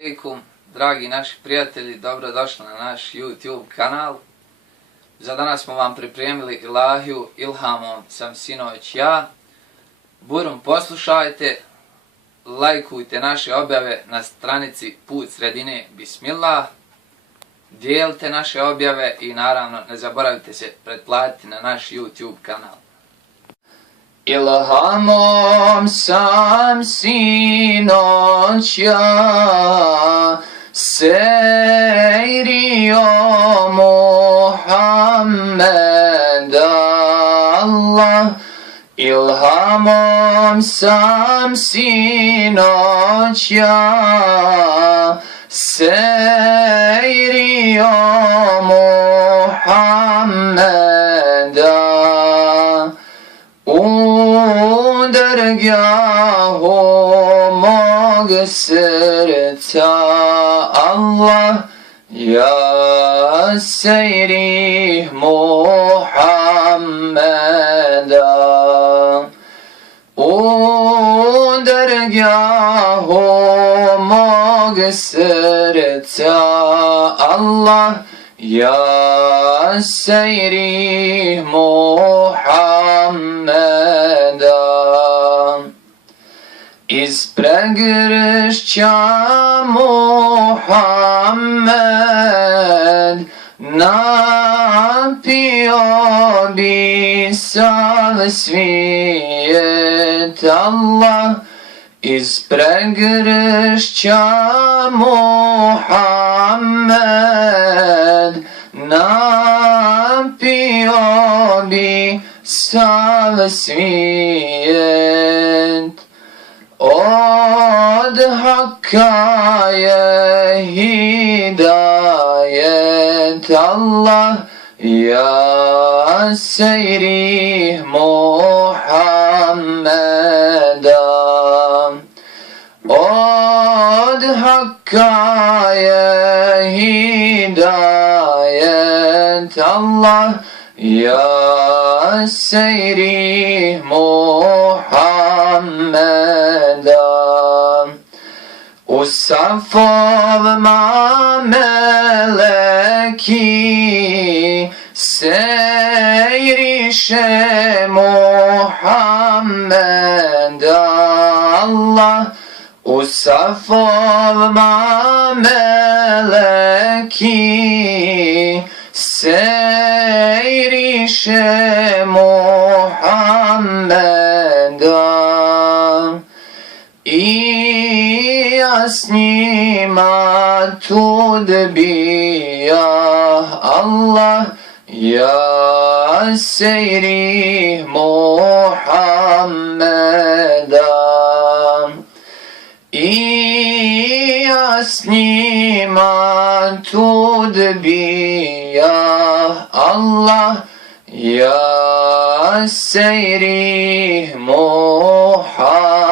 Alaikum, dragi naši prijatelji, dobrodošli na naš YouTube kanal. Za danas smo vam pripremili ilahiju ilhamom sam sinoć ja. Burum poslušajte, lajkujte naše objave na stranici Put sredine Bismillah, dijelite naše objave i naravno ne zaboravite se pretplatiti na naš YouTube kanal. Ilhamom sam sinoć ja sejrio Muhammeda Allah. Ilhamom sam sinoć ja sejrio Muhammeda dergahu mog srca Allah ya seyri Muhammeda. U dergahu mog srca Allah ya seyri Muhammeda. Iz pregršća Muhammed napio bi sav svijet Allah. Iz pregršća Muhammed napio bi sav svijet. Od Hakka je hidajet Allah ya seyri Muhammeda. Od Hakka je hidayet Allah ya seyri Muhammeda. U safovma meleki seyriše Muhammeda Allah. U safovma meleki seyriše Muhammeda. I ja s njima tud bija Allah ya seyri Muhammeda. I ja s njima tud bija Allah ya seyri Muhammeda.